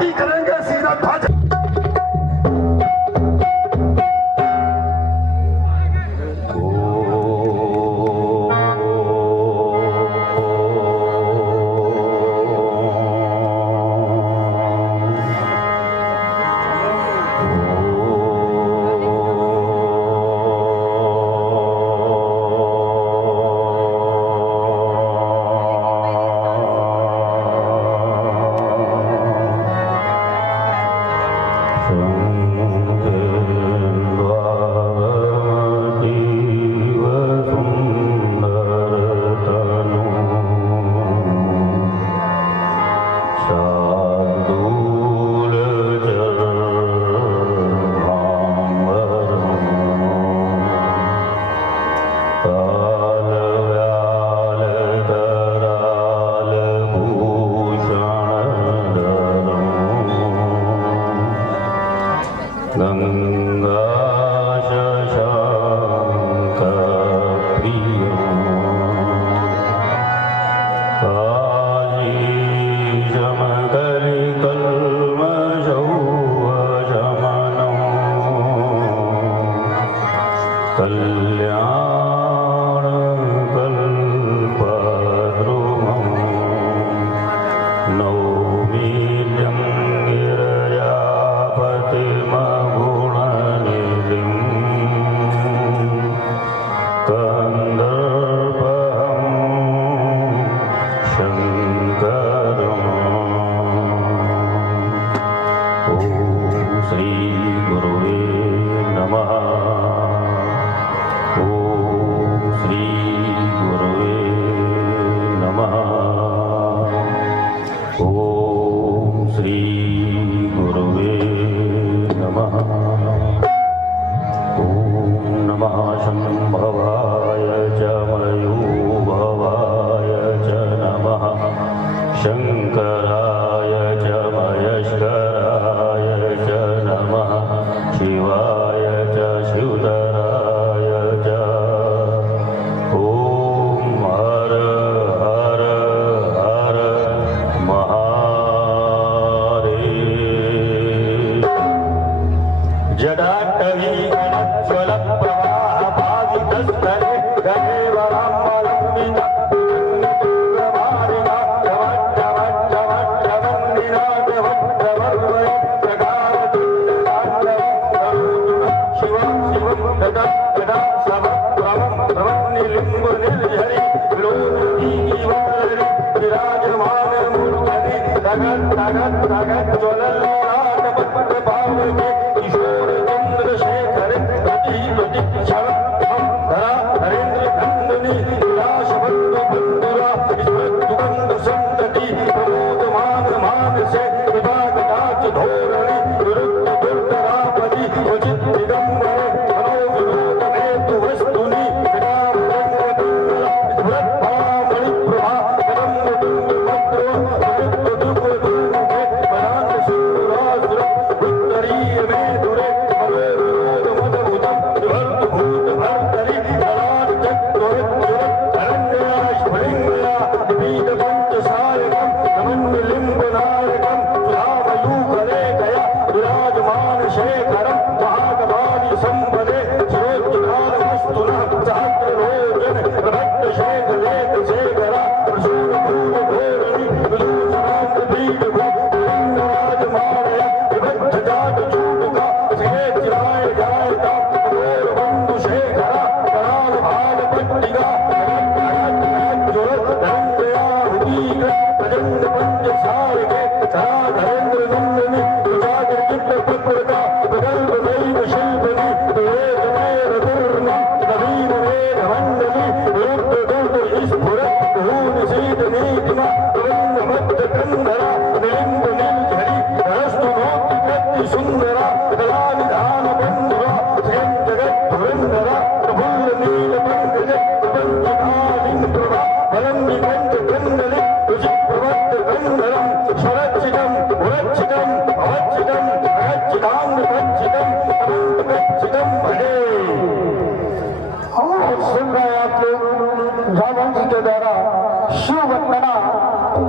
आरती करेंगे सीधा ध्वज।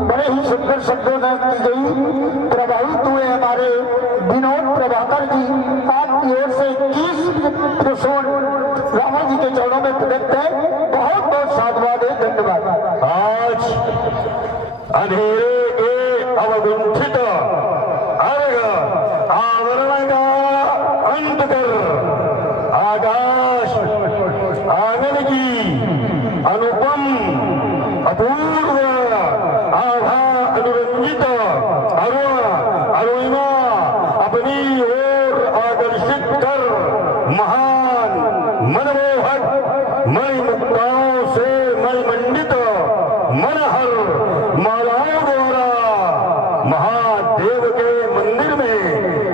बड़े ही सुंदर शब्दों में की गई। प्रभावित हुए हमारे विनोद प्रभाकर जी, आपकी ओर से 21 प्रसून रावण जी के चरणों में प्रदत्त है। बहुत बहुत साधुवाद है, धन्यवाद। आज अंधेरे के अवगुंठित अर्घ आवरण का अंत कर आकाश आंगन की अनुपम अपूर्व आभा अनुरंजित अरुण अरुणिमा अपनी ओर आकर्षित कर महान मनमोहक मणिमुक्ताओं से मणिमंडित मनहर मालाओं द्वारा महादेव के मंदिर में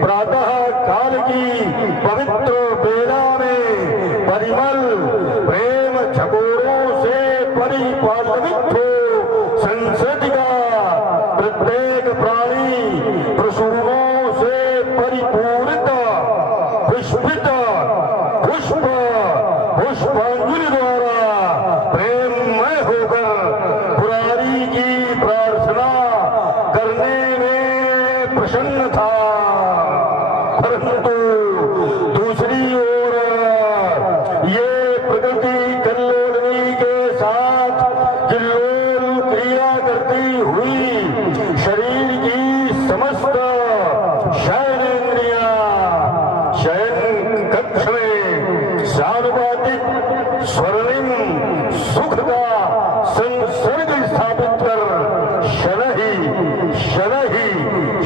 प्रातः काल की पवित्र बेला में परिमल प्रेम झकोरों से परिपालवित हो संस्कृति का प्रत्येक प्राणी प्रसूनों से परिपूरित पुष्पित पुष्प पुष्पांजलि द्वारा प्रेममय होकर पुरारी की प्रार्थना करने में प्रसन्न था। परंतु दूसरी ओर ये प्रकृति कल्लोलनी के साथ किल्लोल क्रिया करती हुई शरीर की समस्त शयनेन्द्रियां शयन कक्ष में सानुपातिक स्वर्णिम सुख का संसर्ग स्थापित कर शनहि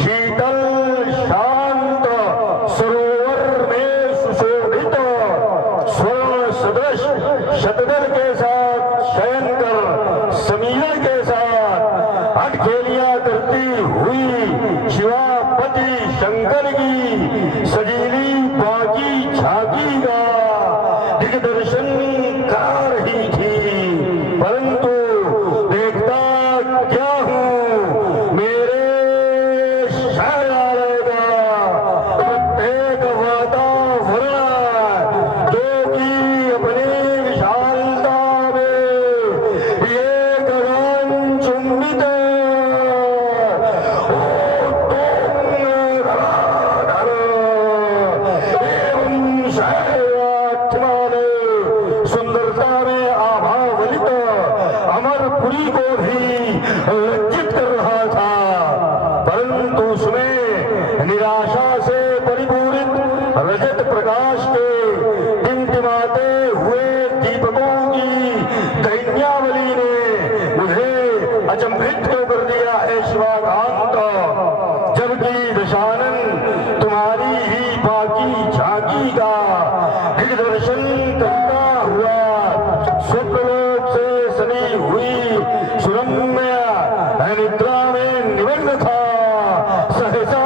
शीतल शांत सरोवर में सुशोभित स्वर्ण सदृश शतदल के साथ शयन कर समीरण के साथ अटखेलियां करती हुई शिवापति शंकर की सजीली बाकी झांकी का दिग्दर्शन करा रही थी। परंतु देखता क्या हूं, मेरे शयनालय का प्रत्येक वातावरण जो कि अपनी विशालता में ये गगन चुंबित सुंदरता में आभावलित अमरपुरी को भी लज्जित कर रहा था। परंतु उसमें निराशा से परिपूरित रजत प्रकाश के टिमटिमाते हुए दीपकों की दैन्यावली ने मुझे अचंभित क्यों कर दिया है शिवाकांत, जबकि दशानन तुम्हारी ही बाकी झांकी का दिग्दर्शन करता हुआ स्वप्नलोक से सनी हुई सुरम्य निद्रा में निमग्न था। सहसा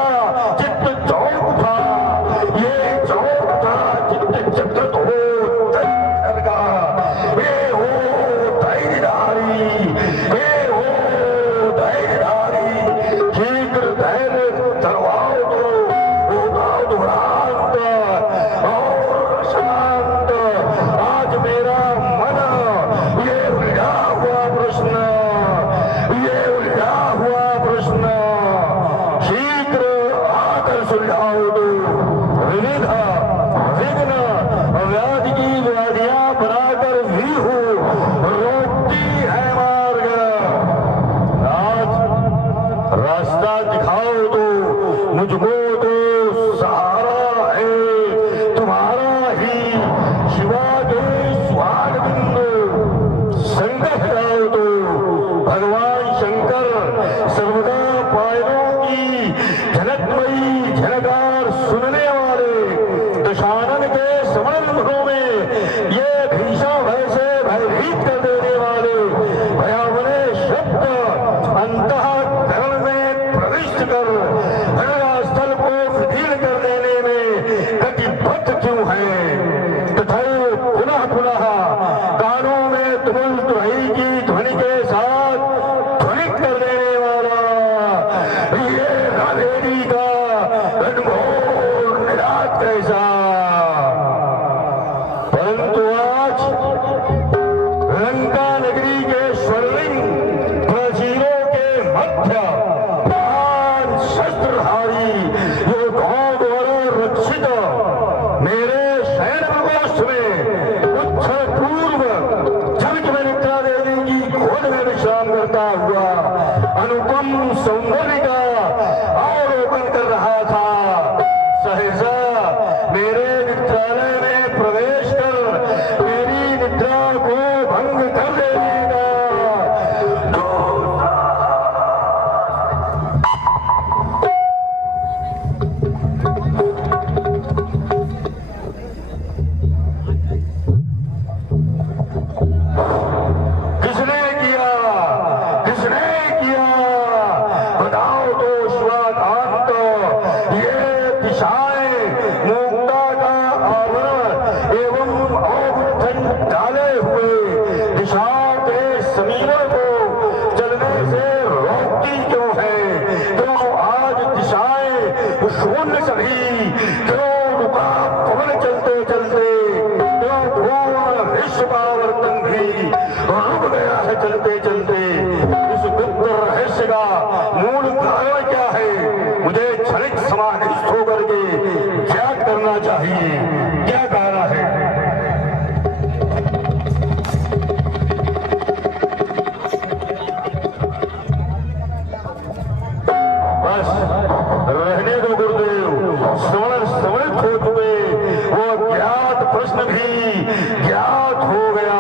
चित्त चौक था, ये चौक था चित्त चकित हो लगा। ये हो धैर्यधारी, ये हो धैर्यधारी, शीघ्र धैर्य धरवाओ तो भ्रांत और शांत। आज मेरा मन ये उलझा हुआ प्रश्न शीघ्र आकर सुलझाओ दो। विविध विघ्न व्याधि की व्याधियां बनाकर भी हो रोकती है मार्ग। आज रास्ता दिखाओ दो मुझको, तो सहारा है तुम्हारा ही शिवा के स्वाद बिंदु। संकट हटाओ दो भगवान शंकर सर्वदा पायरों की झनकमयी झनकार सुनने वाले दशानन के समरभों में ये भीषण भय से भयभीत कर देने वाले भयावने शब्द अंतःकरण में प्रविष्ट कर स्थल को शिथिल कर देने में कटिबद्ध क्यों है। तथा पुनः पुनः कानों में तुमुल तुरही की ध्वनि के साथ ध्वनित कर देने वाला ये राधेरी का घनघोर निरात कैसा। परंतु आज लंका नगरी के स्वर्णिम प्राचीरों के हुआ अनुपम सौंदर्य का अवलोकन कर रहा था। सहसा मेरे विद्यालय में प्रवेश कर मेरी निद्रा को भंग कर देगा। चलते चलते इस गुप्त रहस्य का मूल कारण क्या है, मुझे क्षणिक समाधिस्थ होकर के क्या करना चाहिए, क्या कहना है। बस रहने दो गुरुदेव, समर्थ हो चुके, वो ज्ञात प्रश्न भी ज्ञात हो गया।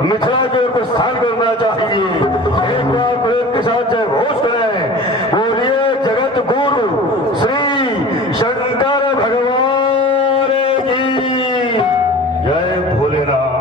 मिथिला के प्रस्थान करना चाहिए। एक बार प्रयोग के साथ जय घोष करें, बोलिए जगत गुरु श्री शंकर भगवान की जय। भोलेनाथ।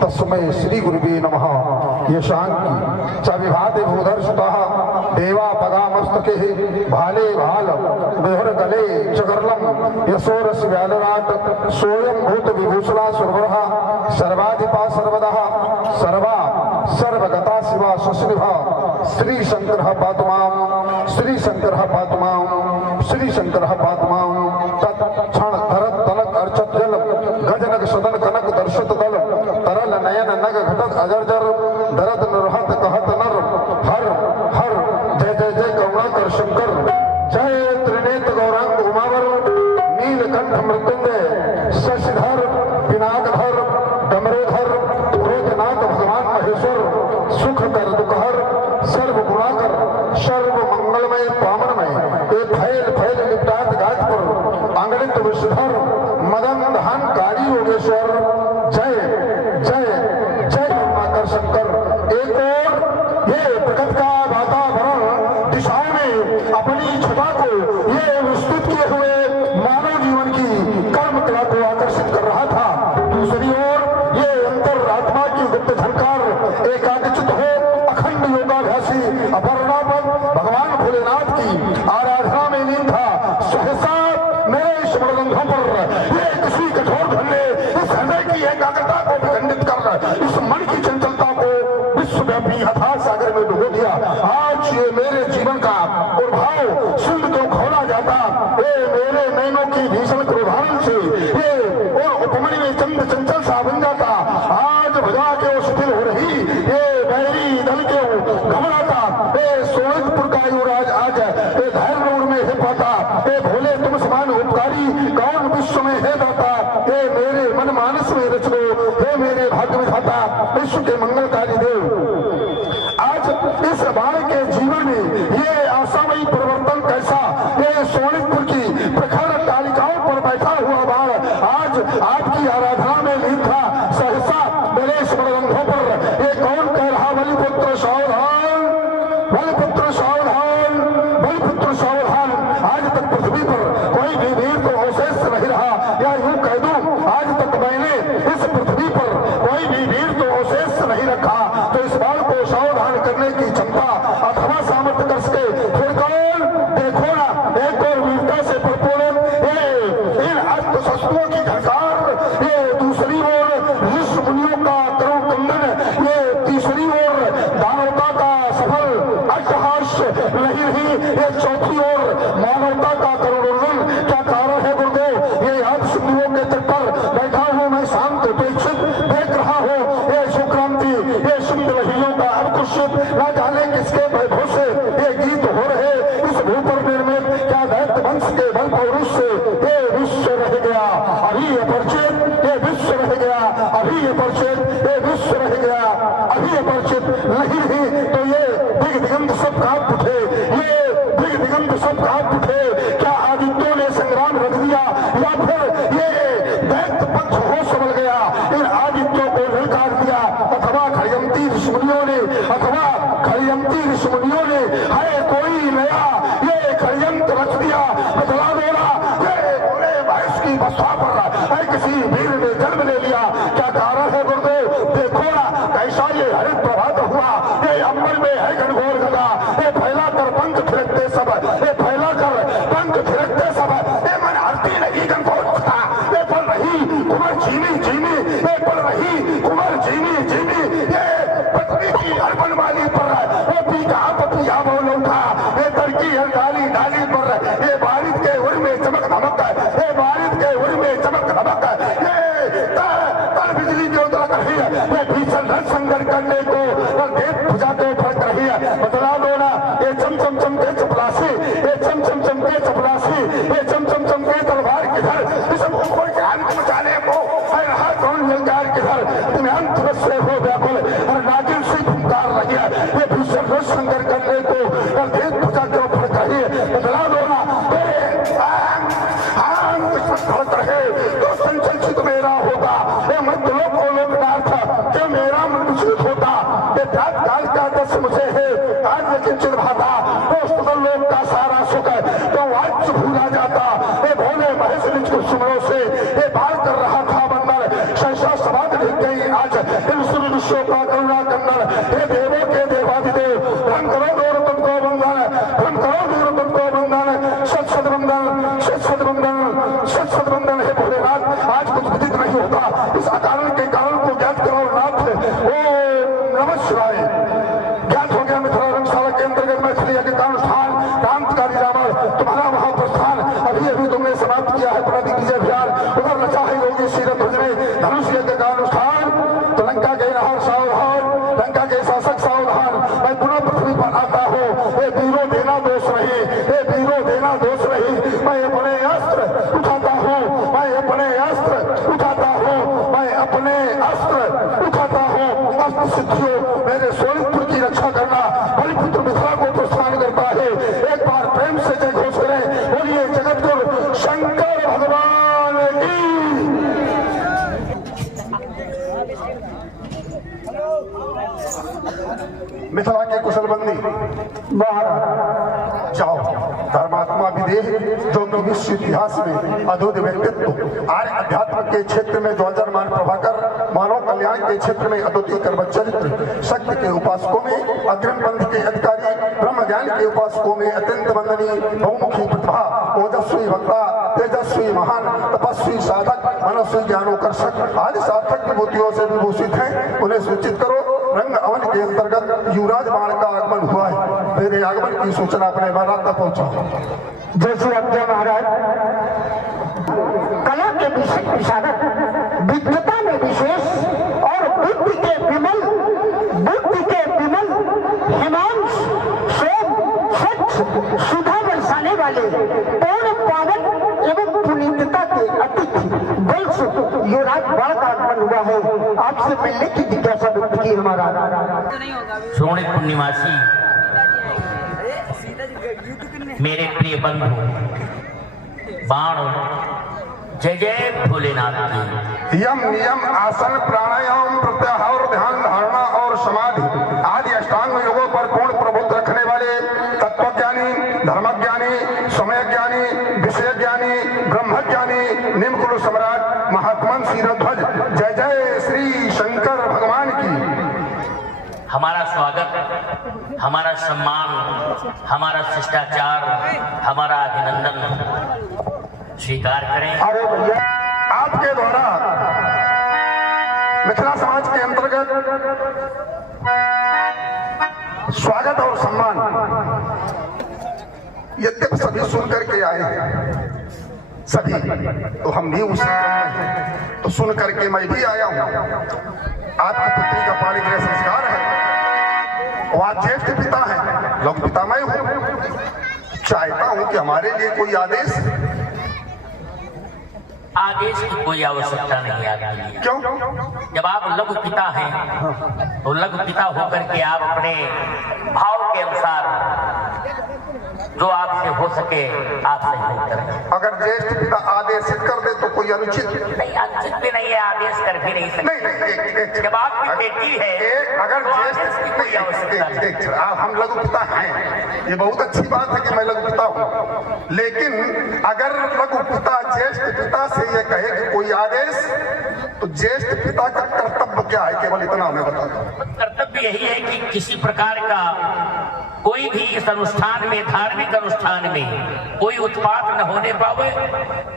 तस्मै श्री गुरुवे नमः। यशांकी चाविभाते भूधर्षुतः देवा पगामस्तके भाले भाल बेहर गले चकर्लम यशोरस व्यालराट सोयं भूत विभूषणा सुरवरः सर्वाधिपा सर्वदः सर्वा सर्वगता शिवा सुस्निभा श्री शंकर पातुमां श्री शंकर पातुमां श्री शंकर पातुमां तत् नीलकंठ मृत्युंजय शशिधर पिनाकधर डमरोधर क्रोधनाथ भगवान महेश्वर सुख कर दुखहर सर्व गुणाकर सर्व मंगलमय पावनमय ये फैल फैल निपटात गाज पर आंगणित विषधर मदन धान कारी योगेश्वर जय जय जय करुणाकर शंकर। एक और ये प्रकट का वातावरण दिशाओं में अपनी छटा को ये विस्तृत किए हुए मानव जीवन की कर्म कला को आकर्षित कर रहा था। दूसरी ओर ये अंतरात्मा की गुप्त झंकार एकाग्रचित हो अखंड योगाभ्यासी अपर्णापद भगवान भोलेनाथ की आराधना में लीन था। सहसा मेरे स्मरणों पर ये किसी कठोर धन ने इस हृदय की एकाग्रता को विखंडित कर इस मन की चंचलता को विश्वव्यापी अथाह सागर में डुबो दिया। आज ये मेरे जीवन का और भाव सिंध को खोला जाता ये मेरे नैनों की भीषण क्रोधारण से ये और उपमणि में चंद चंचल सा बन जाता। आज भजा के वो शिथिल हो रही ये बैरी दल के घबराता ये सोनकपुर का युवराज आज ये धैर्य में है पाता ये भोले तुम समान उपकारी कौन विश्व में है दाता ये मेरे मन मानस में रच लो हे मेरे भाग्य विधाता विश्व के मंगलकारी देव। आज इस बाण के जीवन में ये आशामयी परिवर्तन कैसा ये सोनितपुर की प्रखर तालिकाओं पर बैठा हुआ बाण आज आपकी आराधना में लीन था। सहसा मेरे स्मरणों पर ये कौन कह रहा बलिपुत्र सावधान बलिपुत्र सावधान बलिपुत्र सावधान। आज तक पृथ्वी पर कोई भी वीर तो अवशेष नहीं रहा या यूं कह दूं आज तक मैंने इस पृथ्वी पर कोई भी वीर तो अवशेष नहीं रखा तो इस बाण को सावधान करने की क्षमता अथवा सामर्थ्य कर सके फिर कौन। देखो ना एक और वीरता से परिपूर्ण ये इन अस्त्र शस्त्रों की झंकार ये दूसरी ओर ऋषि मुनियों का करुण कंदन ये तीसरी ओर दानवता का सफल अट्टहास नहीं रही ये चौथी ओर मानवता का करुणोदन। क्या कारण है गुरुदेव ये आज सिंधुओं के तट पर बैठा हूं मैं शांत अपेक्षित देख रहा हूं ये सुक्रांति ये सिंध वहियों का अवकुशित न जाने किसके वैभव से ये गीत हो रहे इस भूपर निर्मित क्या दैत्य वंश के बल पौरुष से ये विश्व रह गया अभी ये परिचित ये विश्व रह गया अभी ये परिचित ये विश्व रह गया अभी ये परिचित नहीं ही तो ये दिग दिगंत सब कांप उठे ये दिग दिगंत सब कांप उठे। क्या आदित्यों ने संग्राम रख दिया या फिर ये दैत्य पक्ष हो संभल गया इन आदित्यों को ललकार दिया अथवा खड़यंती ऋषिमुनियों ने है कोई नया ये खड़यंत्र रच दिया बदला देना ये बोले भैंस की बसा पर है किसी वीर ने जन्म ले लिया। क्या कारण है गुरुदेव देखो ना कैसा ये हरित प्रभात हुआ ये अंबर में है घनघोर गदा ये फैला कर पंख थिरकते सब ये फैला कर पंख थिरकते सब ये मन हरती लगी घनघोर था ये पल रही कुंवर चीनी चीनी ये पल रही कुंवर चीनी चीनी ये पत्नी की अर्पण वाली पर वो पीका पतिया बोलो था ये तड़की है डाली डाली पर ये बारिश के उर में चमक धमक ये बारिश के उर में चमक धमक ये कल बिजली जो उतर रही है ये भीषण रणसंगर करने को कल देव पूजा को फर्क रही है बदला दो ना ये चम चम चम के चपलासी ये चम चम चम के चपलासी ये चम चम चम के तलवार किधर इस भूखों के अंत मचाने को रहा कौन जंगार किधर तुम्हें अंत से हो व्याकुल और नागिन से फुंकार रही है ये भीषण रणसंगर करने को कल देव पूजा को फर्क रही है बदला दो ना धड़क रहे तो संचलित मेरा होगा ये मध्य लोक को लोकनाथ क्या मेरा मनुष्य होता ये जात काल का दस मुझे है आज किंचन भाता तो सकल लोक का सारा सुख तो वाच्य भूला जाता ये भोले महेश निज को सुमरों से ये बाल कर रहा था बंदर शैशा सभा दिख गई आज इन सूर्य ऋषियों का करुणा कन्नड़ हे देवों के देवादिदेव हम करो दूर तुमको बंधन हम करो दूर तुमको बंधन सत सदबंधन सत सदबंधन सत सदबंधन है भोलेनाथ आज कुछ विदित नहीं होता इस अकारण के कारण को ज्ञात करो नाथ ओ नमः शिवाय। ज्ञात हो गया मिथिला रंगशाला के अंतर्गत मैथिली के अनुष्ठान क्रांतिकारी रावण तुम्हारा वहां प्रस्थान अभी अभी तुमने समाप्त किया है प्रदीप विजय अभियान उधर रचा है योगी सीरत भजने धनुष यज्ञ का अनुष्ठान तो लंका के नहर सावधान लंका के शासक सावधान मैं पुनः पृथ्वी पर आता हूँ ये वीरों देना दोष नहीं ये वीरों देना दोष नहीं मैं अपने अस्त्र उठाता हूँ भगवान की। मिथिला के कुशलबंदी जाओ धर्मात्मा विदेह जो कि विश्व इतिहास में अद्भुत व्यक्तित्व, आर्य अध्यात्म के क्षेत्र में ज्वाजरमान प्रभाकर, मानव कल्याण के क्षेत्र में अद्वितीय कर्मठ चरित्र, शक्ति के उपासकों में अग्रिम पंथ के अधिकारी, ब्रह्म ज्ञान के उपासकों में अत्यंत वंदनीय बहुमुखी प्रतिभा, ओजस्वी वक्ता, तेजस्वी महान, तपस्वी साधक, मनस्वी ज्ञानोकर्षक आदि सार्थक विभूतियों से विभूषित हैं, उन्हें सूचित करो। रंग अवन के अंतर्गत युवराज बाण का आगमन हुआ है, मेरे आगमन की सूचना अपने महाराज तक पहुंचा। जैसे आज्ञा महाराज। कला के विशारद, विद्वता में विशेष और बुद्धि के विमल हिमांश सोम स्वच्छ सुधा बरसाने वाले पूर्ण पावन एवं पुनीतता के अतिथि बल्स युवराज बाण का आगमन हुआ है। आपसे मिलने की जिज्ञासा व्यक्त की हमारा। श्रोणित पुण्यवासी मेरे प्रिय बंधु बाण, जय जय भोलेनाथ की। यम नियम आसन प्राणायाम प्रत्याहार ध्यान धारणा और समाधि आदि अष्टांग योगों पर पूर्ण प्रभुत्व रखने वाले तत्वज्ञानी, धर्मज्ञानी, समय ज्ञानी, विषय ज्ञानी, ब्रह्मज्ञानी, निम्नकुल सम्राट महात्मा क्षीरध्वज, जय जय श्री शंकर भगवान की। हमारा स्वागत, हमारा सम्मान, हमारा शिष्टाचार, हमारा अभिनंदन स्वीकार करें। अरे भैया, आपके द्वारा मिथिला समाज के अंतर्गत स्वागत और सम्मान यद्यप सभी सुन करके आए हैं, सभी तो हम भी उसी क्रम में हैं, तो सुन करके मैं भी आया हूं। आपकी पुत्री का पाणिग्रह संस्कार है, वो आज ज्येष्ठ पिता है, लोक पिता मैं हूं। चाहता हूं कि हमारे लिए कोई आदेश की कोई आवश्यकता नहीं आती। क्यों? जब आप लघु पिता हैं तो लघु पिता होकर के आप अपने भाव के अनुसार जो आपसे हो सके आपसे नहीं करें। अगर ज्येष्ठ पिता आदेशित कर दे तो कोई अनुचित नहीं, अनुचित भी नहीं है, आदेश कर भी नहीं सकते। नहीं, जब आपकी बेटी है अगर तो आदेश की कोई आवश्यकता नहीं। हम लघु पिता हैं, ये बहुत अच्छी बात है कि मैं लघु पिता हूँ, लेकिन अगर लघु पिता ज्येष्ठ पिता से ये कहे कि कोई आदेश, तो ज्येष्ठ पिता का कर्तव्य क्या है, केवल इतना हमें बता दो। कर्तव्य यही है कि किसी प्रकार का कोई भी इस अनुष्ठान में, धार्मिक अनुष्ठान में कोई उत्पात न होने पावे,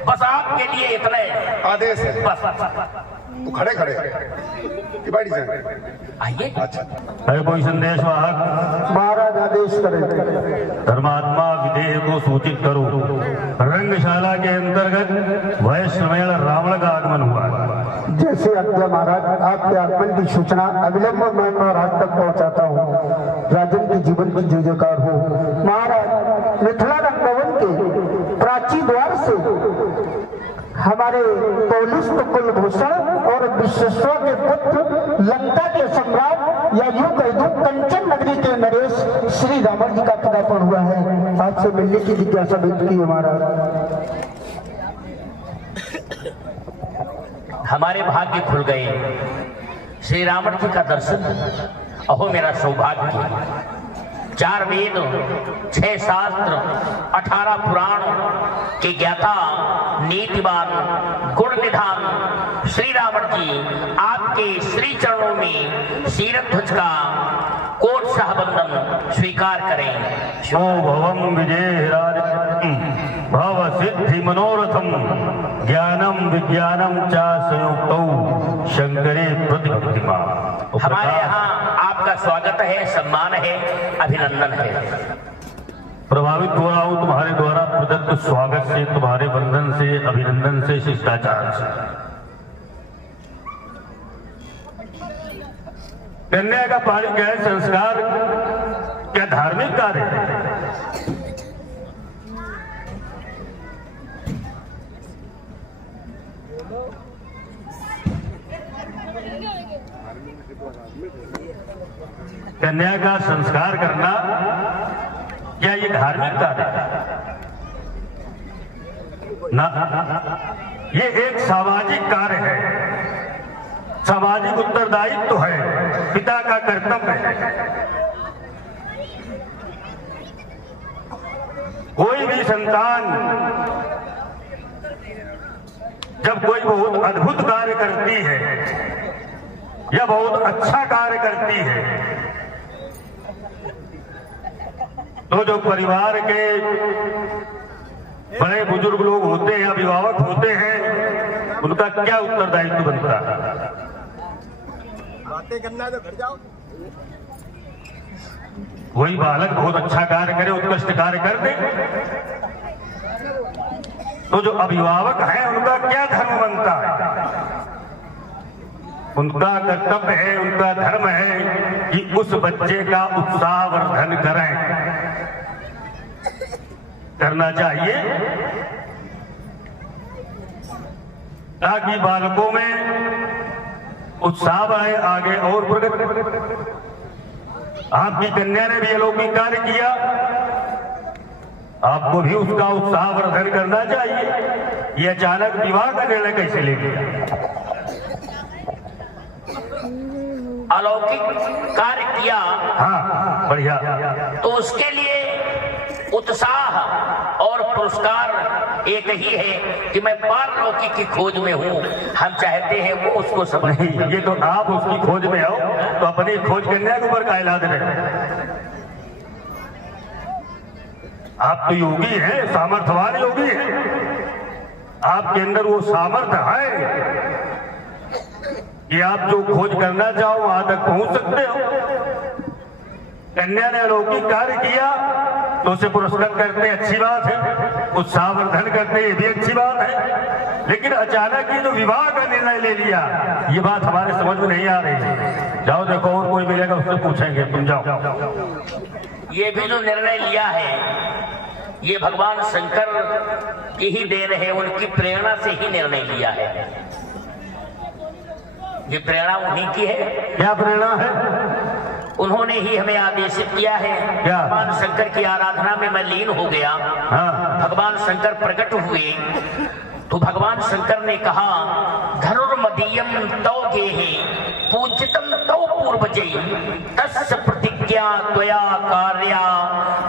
बस आपके लिए इतना आदेश है। बस तो खड़े खड़े कि बैठ जाए। आइए। अच्छा, है कोई संदेश वाहक? महाराज आदेश करें। धर्मात्मा विदेह को सूचित करो। रंगशाला के अंतर्गत वैश्वमेल रावण का आगमन हुआ। जैसे आज्ञा महाराज, आपके आगमन की सूचना अविलंब मैं महाराज तक पहुंचाता हूँ। राजन के जीवन की जय जयकार हो। महाराज, मिथिला रंगभवन के प्राची द्वार से हमारे पौलिस्त कुलभूषण और विश्वेश्वर के पुत्र, लंका के सम्राट, या यूं कह दूं कंचन नगरी के नरेश श्री रावण जी का पदार्पण हुआ है। आपसे मिलने की जिज्ञासा व्यक्त की हमारा। हमारे भाग्य खुल गए, श्री रावण जी का दर्शन, अहो मेरा सौभाग्य। 4 वेद, 6 शास्त्र, 18 पुराण के ज्ञाता, नीतिवान, गुण निधान श्री रावण जी आपके श्री चरणों में शीरध्वज का कोट शाहबंदन स्वीकार करें। शो भवम विजय भव सिद्धि मनोरथम ज्ञानम विज्ञानम चा संयुक्तौ शंकरे प्रतिभक्तिमा। हमारे यहाँ आपका स्वागत है, सम्मान है, अभिनंदन है। प्रभावित हो रहा हूं तुम्हारे द्वारा प्रदत्त स्वागत से, तुम्हारे वंदन से, अभिनंदन से, शिष्टाचार से। कन्या का पाणिग्रह संस्कार क्या धार्मिक कार्य है? कन्या का संस्कार करना क्या ये धार्मिक कार्य है? ना, ये एक सामाजिक कार्य है, सामाजिक उत्तरदायित्व है, पिता का कर्तव्य है। कोई भी संतान जब कोई बहुत अद्भुत कार्य करती है या बहुत अच्छा कार्य करती है, तो जो परिवार के बड़े बुजुर्ग लोग होते हैं, अभिभावक होते हैं, उनका क्या उत्तरदायित्व बनता है? बातें करना है तो घर जाओ। वही बालक बहुत अच्छा कार्य करे, उत्कृष्ट कार्य कर दे, तो जो अभिभावक हैं उनका क्या धर्म बनता है? उनका कर्तव्य है, उनका धर्म है कि उस बच्चे का उत्साहवर्धन करें, करना चाहिए, ताकि बालकों में उत्साह बढ़े, आगे और प्रगति। आपकी कन्या ने भी अलौकिक कार्य किया, आपको भी उसका उत्साहवर्धन करना चाहिए। ये अचानक विवाह का निर्णय कैसे ले लिया? अलौकिक कार्य किया, हाँ बढ़िया। तो उसके लिए उत्साह और पुरस्कार एक ही है कि मैं पारलौकिक की खोज में हूँ। हम चाहते हैं वो उसको समझ। नहीं, ये तो आप उसकी खोज में हो, तो अपनी खोज कन्या के ऊपर का इलाज रहे। आप तो योगी हैं, सामर्थ्यवान योगी हैं, आपके अंदर वो सामर्थ्य है कि आप जो खोज करना चाहो वहां तक पहुंच सकते हो। कन्या ने अलौकिक कार्य किया तो उसे पुरस्कृत करते अच्छी बात है, उत्साहवर्धन करते ये भी अच्छी बात है, लेकिन अचानक ये जो विवाह का निर्णय ले लिया, ये बात हमारे समझ में नहीं आ रही। जाओ देखो और कोई मिलेगा उससे पूछेंगे, तुम जाओ। ये भी जो निर्णय लिया है ये भगवान शंकर की ही देन है, उनकी प्रेरणा से ही निर्णय लिया है। ये प्रेरणा उन्हीं की है। क्या प्रेरणा है? उन्होंने ही हमें आदेशित किया है। क्या? भगवान शंकर की आराधना में मैं लीन हो गया। हाँ। भगवान शंकर प्रकट हुए तो भगवान शंकर ने कहा, धनुर्मदीयम तौ गेहे पूजितम तौ पूर्वजै तस्य प्रतिज्ञा त्वया कार्या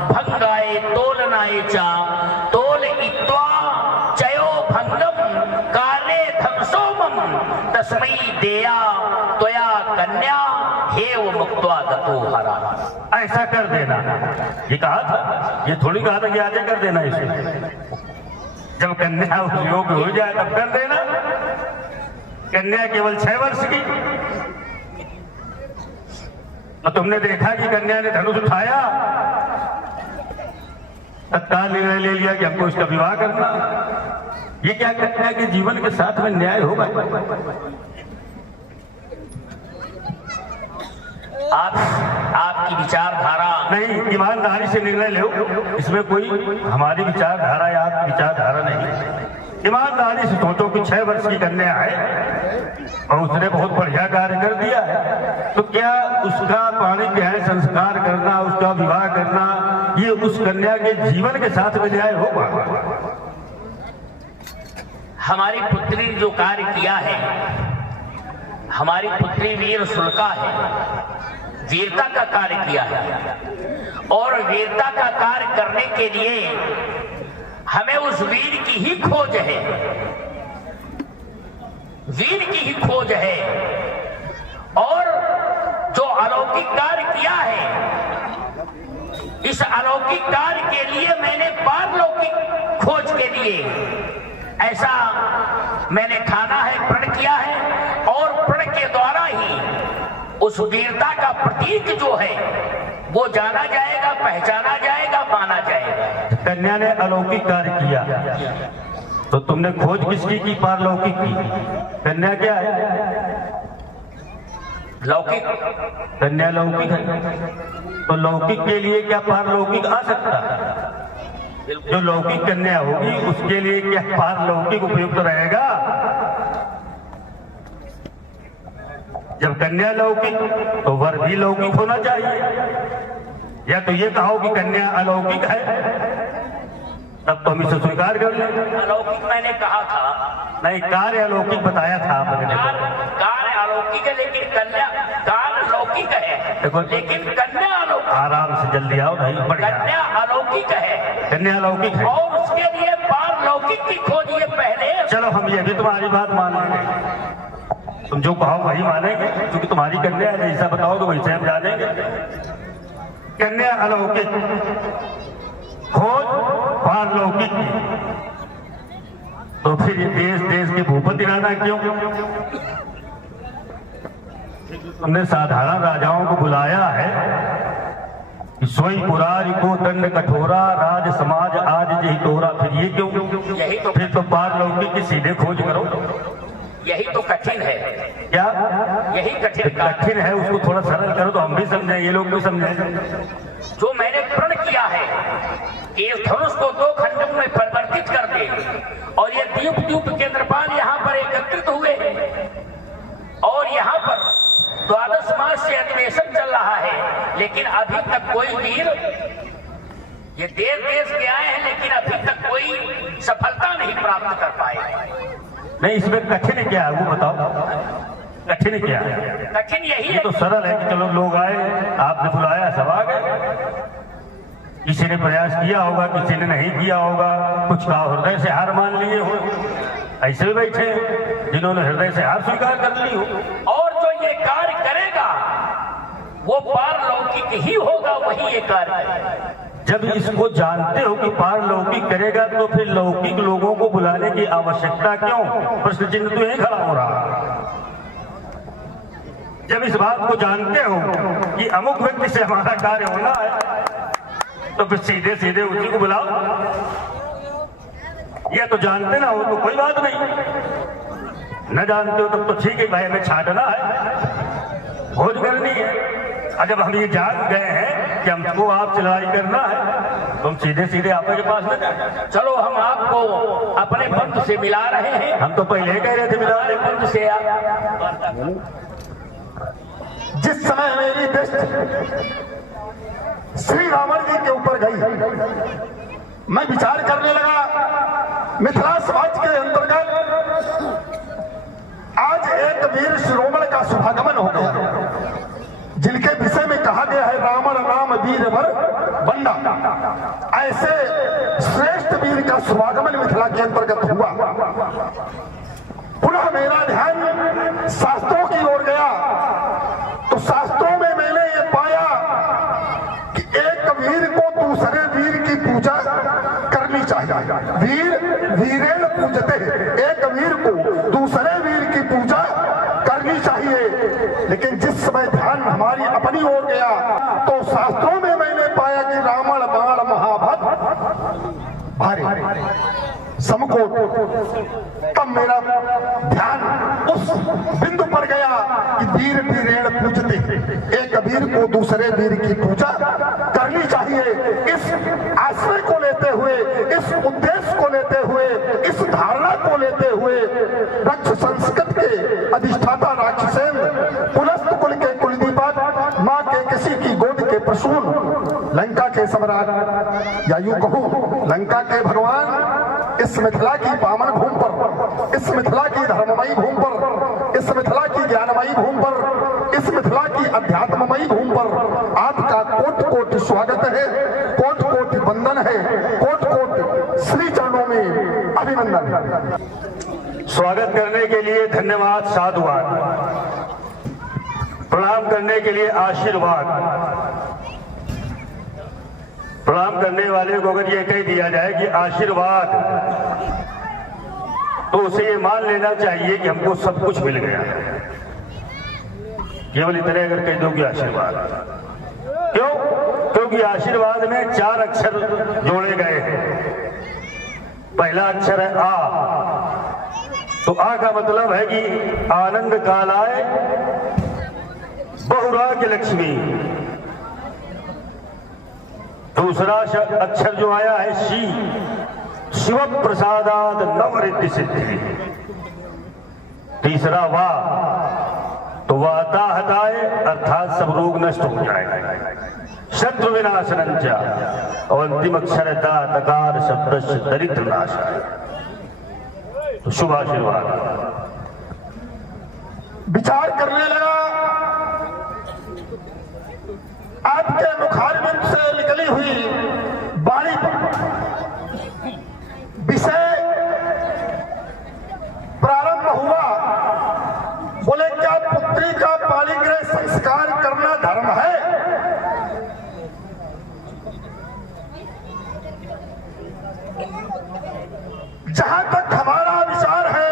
भंगाय तोलनाय च तोल इत्वा चयो भंगम काले धमसोमम तस्मै देया त्वया कन्या हेव मुक्त्वा गतो हरा। ऐसा कर देना, ये कहा था, ये थोड़ी कहा था कि आजे कर देना इसे। जब कन्या उस योग हो जाए तब कर देना। कन्या केवल 6 वर्ष की, और तुमने देखा कि कन्या ने धनुष उठाया, तत्काल निर्णय ले लिया कि हमको इसका विवाह करना। ये क्या कन्या के जीवन के साथ में न्याय होगा? आपकी विचारधारा नहीं, ईमानदारी से निर्णय लो, इसमें कोई हमारी विचारधारा या आपकी विचारधारा नहीं। ईमानदारी से सोचो कि 6 वर्ष की कन्या है और उसने बहुत बढ़िया कार्य कर दिया है, तो क्या उसका पानी ग्रहण संस्कार करना, उसका विवाह करना, ये उस कन्या के जीवन के साथ में न्याय होगा? हमारी पुत्री ने जो कार्य किया है, हमारी पुत्री वीर शुल्का है, वीरता का कार्य किया है, और वीरता का कार्य करने के लिए हमें उस वीर की ही खोज है, वीर की ही खोज है। और जो अलौकिक कार्य किया है, इस अलौकिक कार्य के लिए मैंने पारलौकिक खोज के लिए ऐसा मैंने ठाना है, प्रण किया है, और प्रण के द्वारा ही उस वीरता का प्रतीक जो है वो जाना जाएगा, पहचाना जाएगा, माना जाएगा। कन्या ने अलौकिक कार्य किया, तो तुमने खोज किसकी की? पारलौकिक की। कन्या क्या है? लौकिक। कन्या लौकिक है, तो लौकिक के लिए क्या पारलौकिक आ सकता है? जो लौकिक कन्या होगी उसके लिए क्या पारलौकिक उपयुक्त रहेगा? जब कन्या लौकिक तो वर भी लौकिक होना चाहिए। या तो ये कहो कि कन्या अलौकिक है, तब तो हम इसे स्वीकार कर लें। अलौकिक मैंने कहा था, नहीं, कार्य अलौकिक बताया था आपने। कार्य अलौकिक है लेकिन कन्या काल लौकिक है, देखो, लेकिन कन्या अलौकिक, आराम से जल्दी आओ, नहीं बढ़िया। कन्या अलौकिक है कन्या अलौकिक है, और उसके लिए पारलौकिक की खोज ये पहले। चलो हम ये भी तुम्हारी बात मान लेंगे, तुम जो कहो वही मानेंगे, क्योंकि तुम्हारी कन्या है, जैसा बताओगे वैसे हम जानेंगे। कन्या अलौकिक, खोज पारलौकिक की, तो फिर ये देश देश के भूपति राणा क्यों? तुमने साधारण राजाओं को बुलाया है कि सोई पुरारी को दंड कठोरा, राज समाज आज यही तोरा, फिर ये क्यों? यही तो, फिर तो पारलौकिक की सीधे खोज करो। यही तो कठिन है। क्या यही कठिन है? उसको थोड़ा सरल करो तो हम भी समझें, ये लोग भी समझें। जो मैंने प्रण किया है कि इस धनुष को 2 खंडों में परिवर्तित कर दे, और ये द्वीप द्वीप केंद्रपाल यहाँ पर एकत्रित हुए, और यहाँ पर 12 मास से अधिवेशन चल रहा है, लेकिन अभी तक कोई वीर, ये देश देश के आए हैं लेकिन अभी तक कोई सफलता नहीं प्राप्त कर पाए। नहीं, इसमें कठिन क्या है वो बताओ, कठिन क्या है? कठिन यही ये है। तो सरल है कि चलो लोग आए, आपने बुलाया, सब आ गए। किसी ने प्रयास किया होगा, किसी ने नहीं किया होगा, कुछ का हृदय से हार मान लिए हो, ऐसे भी बैठे जिन्होंने हृदय से हार स्वीकार कर ली हो। और जो ये कार्य करेगा वो पारलौकिक ही होगा, वही ये कार्य करेगा। जब इसको जानते हो कि पारलौकिक करेगा, तो फिर लौकिक लोगों को बुलाने की आवश्यकता क्यों? प्रश्न चिन्ह तो यही खड़ा हो रहा। जब इस बात को जानते हो कि अमुक व्यक्ति से हमारा कार्य होना है, तो फिर सीधे सीधे उसी को बुलाओ। यह तो जानते ना हो तो कोई बात नहीं, न जानते हो तब तो ठीक है भाई, हमें छाटना है, खोज करनी है। और जब हम ये जान गए हैं कि हमको आपसे लड़ाई करना है, तो हम सीधे सीधे आपके पास न जाए। चलो हम आपको अपने बंधु से मिला रहे हैं। हम तो पहले कह रहे थे मिला रहे बंधु से जिस समय मेरी दृष्टि श्री रावण जी के ऊपर गई, मैं विचार करने लगा, मिथिला समाज के अंतर्गत आज एक वीर शिरोमणि का शुभागमन हो गया, जिनके विषय में कहा गया है रावण नाम वीर वर बंडा। ऐसे श्रेष्ठ वीर का शुभागमन मिथिला के अंतर्गत हुआ। पुनः मेरा ध्यान शास्त्रों की ओर गया, तो शास्त्रों में मैंने ये पाया कि एक वीर को दूसरे वीर की पूजा करनी चाहिए। वीर वीरेण पूजते, एक वीर को दूसरे वीर की पूजा करनी चाहिए। लेकिन जिस समय ध्यान हमारी अपनी ओर गया, तो शास्त्रों में मैंने पाया कि रावण बाण महाभद्र भारी समकोट। तब मेरा ध्यान उस बिंदु पर गया कि वीर वीरेण पूजते, एक वीर को दूसरे वीर की पूजा करनी चाहिए। इस आश्रय को लेते हुए, इस उद्देश्य को लेते हुए, इस धारणा को लेते हुए रक्ष संस्कृत के अधिष्ठाता राक्षसेन पुलस्त कुल के कुलदीपक, माँ के किसी की गोद के प्रसून, लंका के सम्राट, या यूं कहूं लंका के भगवान इस मिथिला की पावन भूमि पर, इस मिथिला की धर्ममयी भूमि पर, इस मिथिला की ज्ञानमयी भूमि पर, इस मिथिला की अध्यात्ममयी भूमि पर आपका कोटि कोटि स्वागत है, कोटि कोटि वंदन है, कोटि कोटि श्री चरणों में अभिनंदन है। स्वागत करने के लिए धन्यवाद, साधुवाद, प्रणाम करने के लिए आशीर्वाद। प्रणाम करने वाले को अगर ये कह दिया जाए कि आशीर्वाद, तो उसे ये मान लेना चाहिए कि हमको सब कुछ मिल गया। केवल इतने अगर कह दो कि आशीर्वाद, क्यों? क्योंकि आशीर्वाद में 4 अक्षर जोड़े गए हैं। पहला अक्षर है आ, तो आ का मतलब है कि आनंद कालाय बहुराग लक्ष्मी। दूसरा अक्षर जो आया है शी, शिव प्रसादाद नवरिद्धि सिद्धि। तीसरा वाह, तो वाता हटाए अर्थात सब रोग नष्ट हो जाए। शत्रु विनाशनंच और अंतिम अक्षर दा तकार शब्दस्य दरिद्र नाशाय। तो शुभ आशीर्वाद। विचार करने लगा, आपके मुखारबिंद से निकली हुई वाणी पर विषय प्रारंभ हुआ। बोले क्या पुत्री का पाणिग्रह संस्कार करना धर्म है? जहां तक हमारा विचार है,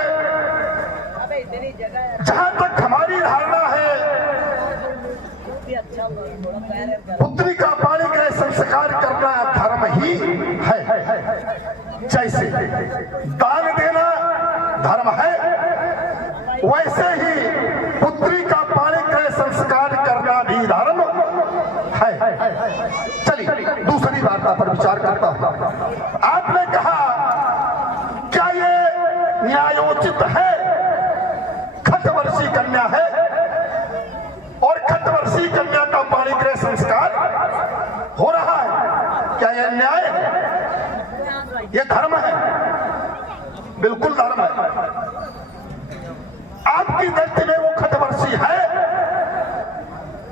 जहां तक हमारी धारणा है, पुत्री का पाणिग्रह संस्कार करना धर्म ही है। जैसे दान देना धर्म है, वैसे ही पुत्री का पाणिग्रह संस्कार करना भी धर्म है। चलिए दूसरी वार्ता पर विचार करता हूं। आपने कहा क्या ये न्यायोचित है? खतवर्षी कन्या है और खतवर्षी कन्या का पाणिग्रह संस्कार हो रहा है, क्या यह न्याय है? यह धर्म है? बिल्कुल धर्म है। आपकी दृष्टि में वो खतवर्षी है,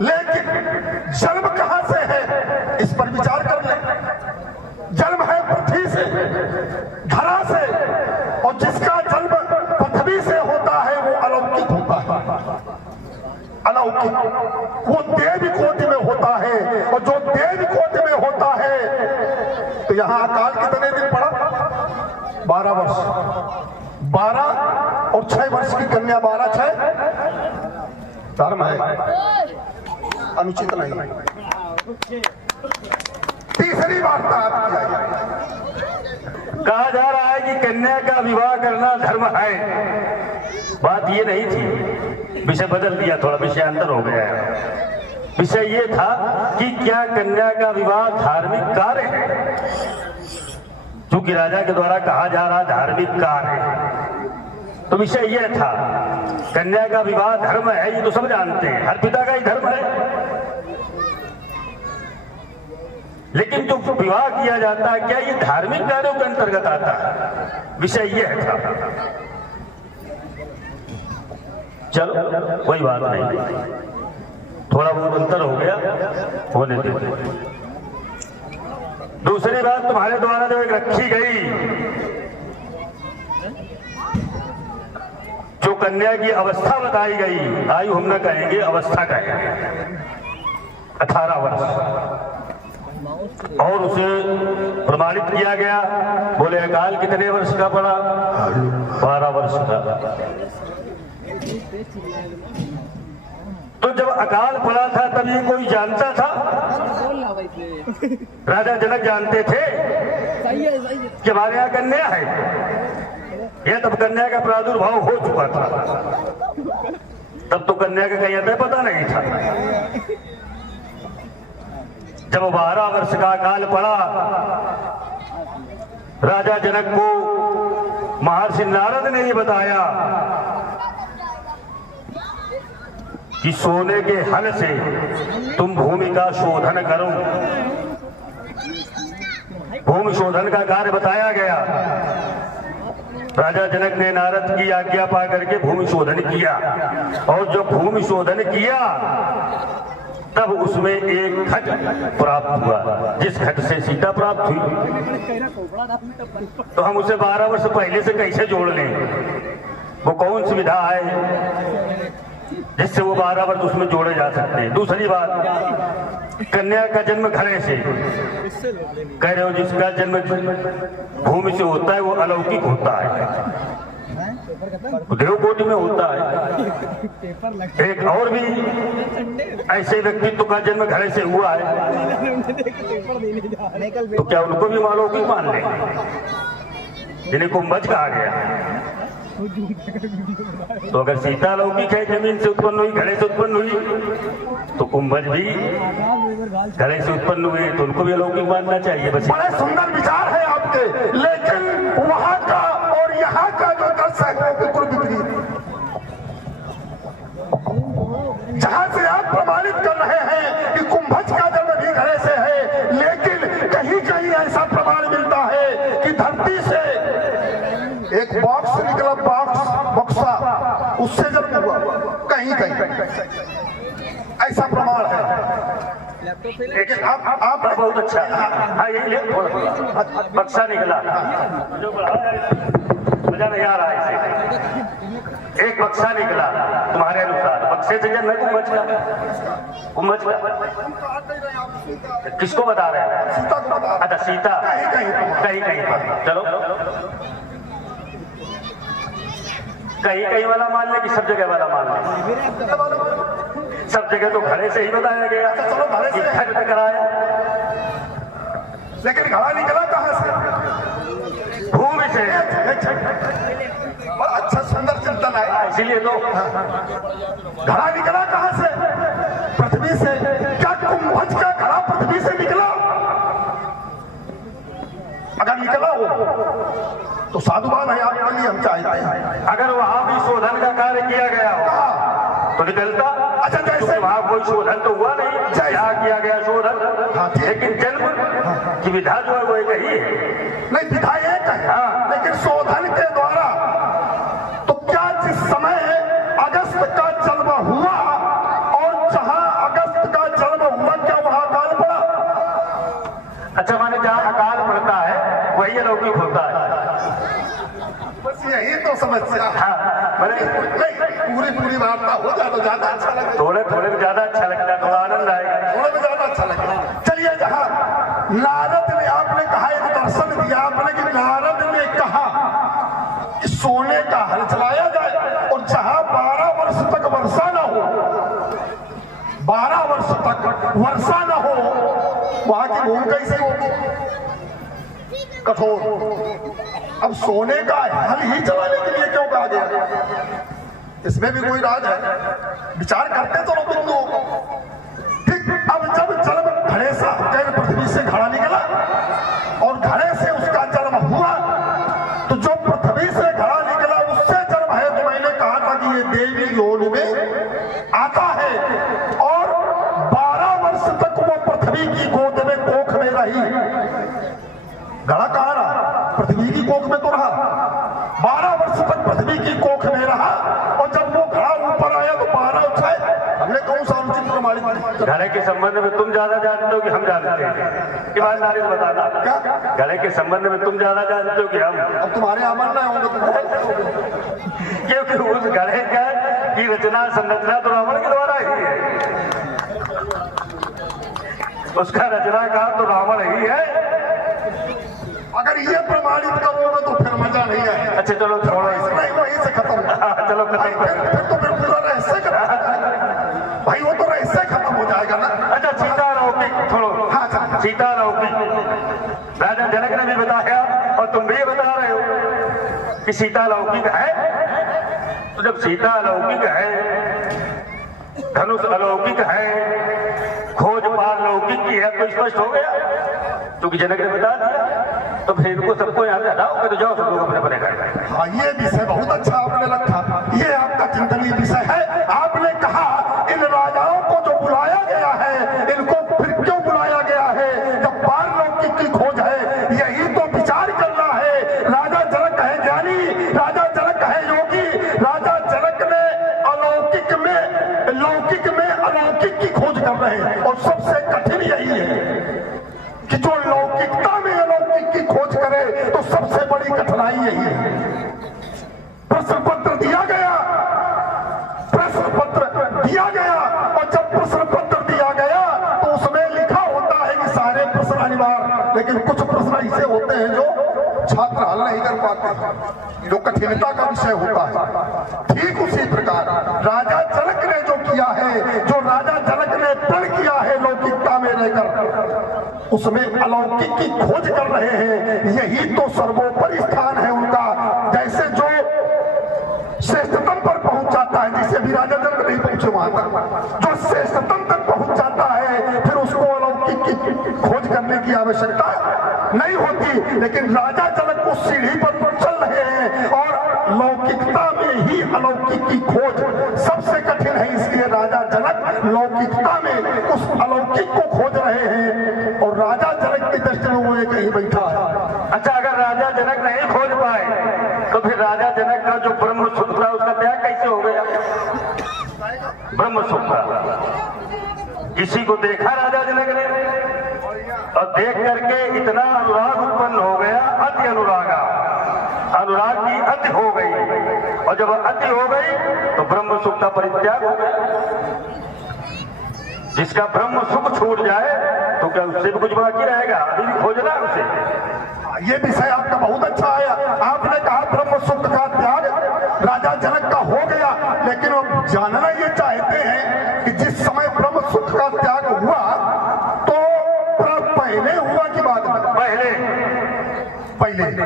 लेकिन जन्म कहां से है इस पर विचार कर ले। जन्म है पृथ्वी से, धरा से, और जिसका जन्म पृथ्वी से होता है वो अलौकिक होता है। अलौकिक वो देवी कोटि में होता है, और जो देवी कोटि में होता है तो यहां अकाल कितने दिन पड़ा? 12 वर्ष। 12 और 6 वर्ष की कन्या, 12 6 धर्म है, अनुचित नहीं। तीसरी वार्ता आपकी आई। कहा जा रहा है कि कन्या का विवाह करना धर्म है। बात ये नहीं थी, विषय बदल दिया, थोड़ा विषय अंतर हो गया है। विषय ये था कि क्या कन्या का विवाह धार्मिक कार्य है? क्योंकि राजा के द्वारा कहा जा रहा धार्मिक कार्य है, तो विषय यह था कन्या का विवाह धर्म है, ये तो सब जानते हैं, हर पिता का ही धर्म है। लेकिन जो विवाह किया जाता है क्या ये धार्मिक कार्यों के अंतर्गत आता है? विषय यह था। चलो कोई बात नहीं, थोड़ा बहुत अंतर हो गया, होने दे। दूसरी बात तुम्हारे द्वारा जो एक रखी गई, जो कन्या की अवस्था बताई गई, आयु हम न कहेंगे, अवस्था कहेंगे, 18 वर्ष, और उसे प्रमाणित किया गया। बोले अकाल कितने वर्ष का पड़ा? 12 वर्ष का। तो जब अकाल पड़ा था तब ये कोई जानता था? राजा जनक जानते थे कि हमारे यहाँ कन्या है? यह तब कन्या का प्रादुर्भाव हो चुका था, तब तो कन्या का कहीं अतः पता नहीं था। जब 12 वर्ष का अकाल पड़ा, राजा जनक को महर्षि नारद ने ये बताया कि सोने के हल से तुम भूमि का शोधन करो। भूमि शोधन का कार्य बताया गया। राजा जनक ने नारद की आज्ञा पा करके भूमि शोधन किया, और जब भूमि शोधन किया तब उसमें एक घट प्राप्त हुआ, जिस घट से सीता प्राप्त हुई। तो हम उसे 12 वर्ष पहले से कैसे जोड़ लें? वो कौन सी विधा है जिससे वो 12 वर्ष उसमें जोड़े जा सकते हैं? दूसरी बात, कन्या का जन्म घरे से कह रहे हो, जिसका जन्म भूमि से होता है वो अलौकिक होता है, देवकोटि में होता है। एक और भी ऐसे व्यक्तित्व का जन्म घरे से हुआ है, तो क्या उनको भी अलौकिक मान लें, जिन्हें कुंभज कहा गया? तो अगर सीता अलौकिक है, जमीन से उत्पन्न हुई, घड़े से उत्पन्न हुई, तो कुंभज भी घड़े से उत्पन्न हुए, तो उनको भी अलौकिक मानना चाहिए। बस बड़े सुंदर विचार है आपके, लेकिन वहां का और यहाँ का जो दर्श है वो बिल्कुल विपरीत। जहां से आप प्रमाणित कर रहे हैं कि कुंभज का जन्म भी घड़े से धरती से एक बॉक्स निकला, बक्सा, उससे जन्म हुआ कहीं कहीं, ऐसा प्रमाण है। लेकिन आप बहुत अच्छा, हाँ यही ले बक्सा निकला, जो मजा नहीं आ रहा है इसे। एक बक्सा निकला तुम्हारे अनुसार, बक्से से जन्म कुंभज का किसको बता रहे हैं? सीता को बता, अच्छा सीता, कहीं कहीं पर। चलो कहीं वाला मान ले कि सब जगह वाला मान ले? सब जगह तो घड़े से ही बताया गया। चलो घड़े से कराया, लेकिन घड़ा निकला कहां से? भूमि से। और अच्छा सुंदर चिंतन है, इसीलिए तो घड़ा निकला कहां से? पृथ्वी से। क्या कुंभज का घड़ा पृथ्वी से निकला? अगर निकला हो तो साधुवाद है आपके लिए, हम चाहते हैं। अगर वहां भी शोधन का कार्य किया गया हो तो निकलता। अच्छा जैसे वहां कोई शोधन तो हुआ नहीं, यहाँ किया गया शोधन, लेकिन जन्म की विधा जो है वो एक ही है। नहीं, विधा एक है, लेकिन शोधन के द्वारा। तो क्या जिस समय अगस्त का जन्म हुआ और जहां अगस्त का जन्म हुआ, क्या वहां अकाल पड़ा? अच्छा, माने जहाँ अकाल पड़ता है वही अलौकिक होता है। बस यही तो समस्या। पूरी वार्ता हो जाए तो ज्यादा अच्छा लगेगा। थोड़े में ज्यादा अच्छा लगता है, थोड़ा आनंद आएगा, थोड़े में ज्यादा अच्छा लगेगा। चलिए, जहाँ नारद ने, आपने कहा एक दर्शन दिया आपने कि नारद ने कहा कि सोने का हल चलाया जाए, और जहां 12 वर्ष तक वर्षा न हो, 12 वर्ष तक वर्षा न हो, वहां की भूमि कैसे होगी? कठोर। अब सोने का हल ही चलाने के लिए क्यों कहा गया? इसमें भी कोई राज है? विचार करते तो बिंदुओं को। ठीक, अब जब जन्म घड़े से पृथ्वी से घड़ा निकला और घड़े से उसका जन्म हुआ, तो जो पृथ्वी से घड़ा निकला उससे जन्म है। तो मैंने कहा था कि ये देवी योनि में आता है, और 12 वर्ष तक वो पृथ्वी की गोद में, कोख में रही। घड़ा कहाँ रहा? पृथ्वी की कोख में तो रहा। 12 वर्ष तक पृथ्वी की कोख में रहा, और जब वो घड़ा ऊपर आया तो 12 उठाए। हमने कौन सा अनुचित प्रमाणित? घड़े के संबंध में तुम ज्यादा जानते हो कि हम जानते हैं? ईमानदारी से बताना। क्या? घड़े के संबंध में तुम ज्यादा जानते हो कि हम? अब तुम्हारे अमल ना होंगे तो क्योंकि उस घड़े का की रचना, संरचना तो रावण के द्वारा ही है। उसका रचनाकार तो रावण ही है। अगर ये प्रमाणित करोगे तो फिर मजा नहीं है। अच्छा चलो छोड़ो, नहीं, वहीं से खत्म। चलो खत्म फिर तो फिर पूरा रहस्य खत्म। भाई वो तो रहस्य खत्म हो जाएगा ना। अच्छा, सीता लौकिक छोड़ो। हाँ, सीता लौकिक राजा जनक ने भी बताया, और तुम भी बता रहे हो कि सीता लौकिक है। तो जब सीता अलौकिक है, धनुष अलौकिक है, खोज पार लौकिक की है, तो स्पष्ट हो गया क्योंकि जनक ने बता दिया। तो फिर इनको सबको यहाँ से हटाओ, तो जाओ सब लोग अपने घर। हाँ, ये विषय बहुत अच्छा आपने रखा। ये आपका चिंतनीय विषय है। आपने कहा इन राजाओं को जो बुलाया गया है, इनको फिर क्यों बुलाया गया है? जब पारलौकिक की खोज है, यही तो विचार करना है। राजा जनक है ज्ञानी, राजा जनक है योगी, राजा जनक ने अलौकिक में अलौकिक की खोज कर रहे हैं। और सबसे कठिन यही है कि जो लौकिकता में अलौकिक की खोज करे, तो सबसे बड़ी कठिनाई यही है। प्रश्न पत्र दिया गया, और जब प्रश्न पत्र दिया गया तो उसमें लिखा होता है कि सारे प्रश्न अनिवार्य, लेकिन कुछ प्रश्न ऐसे होते हैं जो छात्र हल नहीं कर पाते, जो कठिनता का विषय होता है। ठीक उसी प्रकार राजा जनक ने जो किया है, जो राजा जनक ने प्रण किया है लौकिकता में रहकर, उसमें अलौकिक की खोज कर रहे हैं। यही तो सर्वोपरि स्थान है उनका। जैसे जो श्रेष्ठतम पर पहुंच जाता है, जिसे भी राजा जनक नहीं पहुंचे वहां तक, जो श्रेष्ठतम तक पहुंच जाता है, फिर उसको अलौकिक की खोज करने की आवश्यकता नहीं होती। लेकिन राजा जनक उस सीढ़ी पर चल रहे हैं, और लौकिकता में ही अलौकिक की खोज सबसे कठिन है। इसलिए राजा जनक लौकिकता में उस अलौकिक को खोज रहे हैं, और राजा जनक की दृष्टि में वो एक ही बैठा है। अच्छा, अगर राजा जनक इसी को देखा राजा जनक ने और देख करके इतना अनुराग उत्पन्न हो गया, अति अनुरागा, अनुराग की अति हो गई। और जब अति हो गई तो ब्रह्म सुख का परित्याग हो गया। जिसका ब्रह्म सुख छूट जाए तो क्या उससे भी कुछ बाकी रहेगा? अभी भी खोजना है उसे। ये विषय आपका बहुत अच्छा आया। आपने कहा ब्रह्म सुख का त्याग राजा जनक का हो गया, लेकिन वो जानना ये चाहते हैं कि जिस समय ब्रह्म सुख का त्याग हुआ तो पहले हुआ कि बाद में? पहले।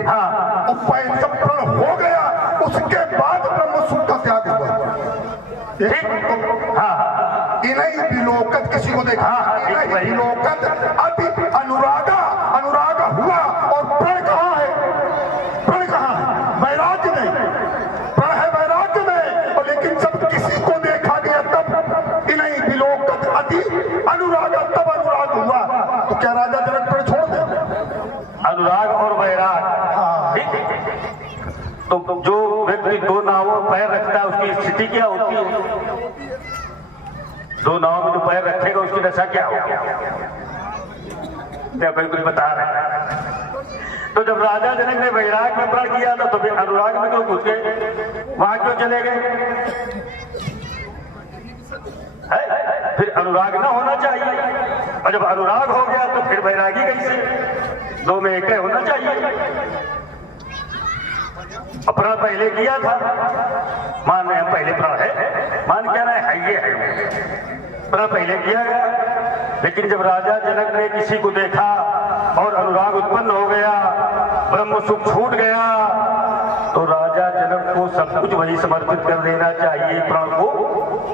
हाँ, और पहले जब प्रण हो गया उसके बाद ब्रह्म सुख का त्याग हुआ। हाँ, इन्हीं विलोकत किसी को देखा, इन्हीं विलोकत अति अनुरागा, अनुरागा हुआ। और प्रण कहाँ है? प्रण कहाँ है? वैराग्य में। प्रण है वैराग्य में। और लेकिन जब किसी को देखा गया तब इन्हीं विलोकत अति अनुरागा, तब अनुराग हुआ। तो क्या राजा जनक प्रण छोड़ दे? अनुराग और वैराग, तो जो व्यक्ति दो नावों में पैर रखता है उसकी स्थिति क्या होती है? दो नावों में जो पैर रखेगा उसकी दशा क्या होगी? क्या कोई कुछ बता रहे हैं? तो जब राजा जनक ने वैराग में प्रण किया था तो फिर अनुराग में क्यों घुस गए? वहां क्यों चले गए? फिर अनुराग ना होना चाहिए। और जब अनुराग हो गया तो फिर वैरागी कैसे? दो में एक होना चाहिए। प्रण पहले किया था, मान रहे हैं पहले प्रण है, मान क्या रहे है ये है, प्रण पहले किया गया। लेकिन जब राजा जनक ने किसी को देखा और अनुराग उत्पन्न हो गया, ब्रह्म सुख छूट गया, तो राजा जनक को सब कुछ वही समर्पित कर देना चाहिए, प्रण को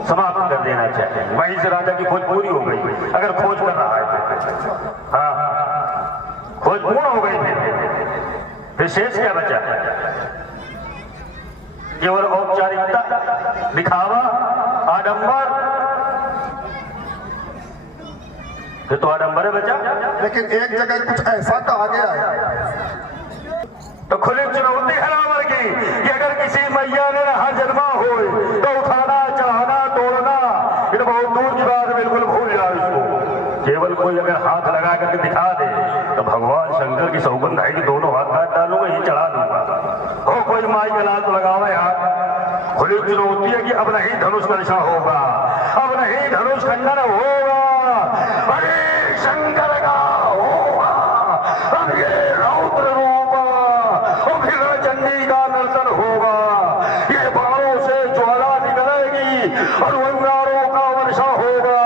समाप्त कर देना चाहिए। वहीं से राजा की खोज पूरी हो गई, अगर खोज कर रहा है। हाँ, खोज पूर्ण हो गई। फिर शेष क्या बचा है? केवल औपचारिकता, दिखावा, आडंबर। फिर तो आडंबर बचा। लेकिन एक जगह कुछ ऐसा कहा गया है तो खुली चुनौती है रावण की कि अगर किसी मैया ने रहा जन्मा हो तो उठाना, चाहना, तोड़ना, ये तो बहुत दूर की बात है, बिल्कुल भूल जाओ इसको। केवल कोई अगर हाथ लगा करके दिखा दे तो भगवान शंकर की सौगंध है कि दोनों हाथ काट डालूंगा, ही चढ़ा दूंगा। हो कोई माई का लाल तो लगावे हाथ। खुली चुनौती है कि अब नहीं धनुष वर्षा होगा, अब नहीं धनुष खंडन होगा, अरे शंकर का होगा, अब ये रौद्र रूपा और फिर चंडी का दर्शन होगा। ये बाणों से ज्वाला निकलेगी और अंगारों का वर्षा होगा,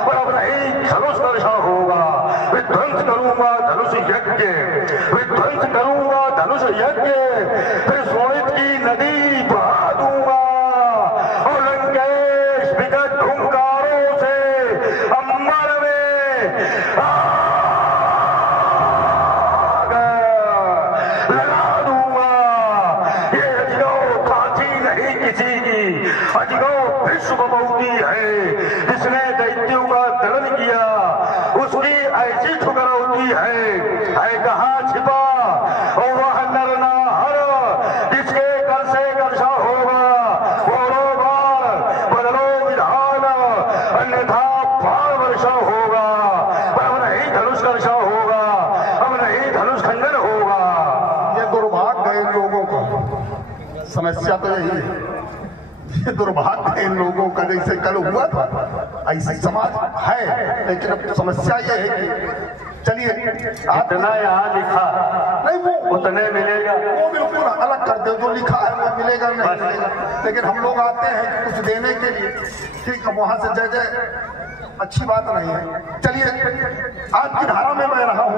और अब नहीं धनुष वर्षा होगा। विध्वंस करूंगा धनुष यज्ञ, विध्वंस करूंगा धनुष यज्ञ, फिर सोनित की नदी बहा दूंगा और लंकेश विकट हुंकारों से अंबर में लगा दूंगा। ये अजगौ काठी नहीं किसी की, अजगौ विश्व बहुती है, जिसने दैत्यों का दलन किया उसकी ऐसी ठुकरौती है कहाँ छिपा और वह नर नाहर, जिसके कर से कर्षा होगा। बोलो बार, बदलो विधान, अन्यथा बाण वर्षा होगा। अब नहीं धनुष कर्षा होगा, अब नहीं धनुष खंडन होगा। ये दुर्भाग्य है इन लोगों का। समस्या तो यही है, ये दुर्भाग्य इन लोगों का। जैसे कल हुआ था ऐसे समाज है, लेकिन अब समस्या ये है कि चलिए इतना यहाँ लिखा नहीं, वो उतने मिलेगा, वो बिल्कुल अलग कर दो। जो लिखा है वो मिलेगा नहीं मिलेगा। लेकिन हम लोग आते हैं कुछ देने के लिए, ठीक है, वहां से जय जय अच्छी बात नहीं है। चलिए आज की धारा में मैं रहा हूँ।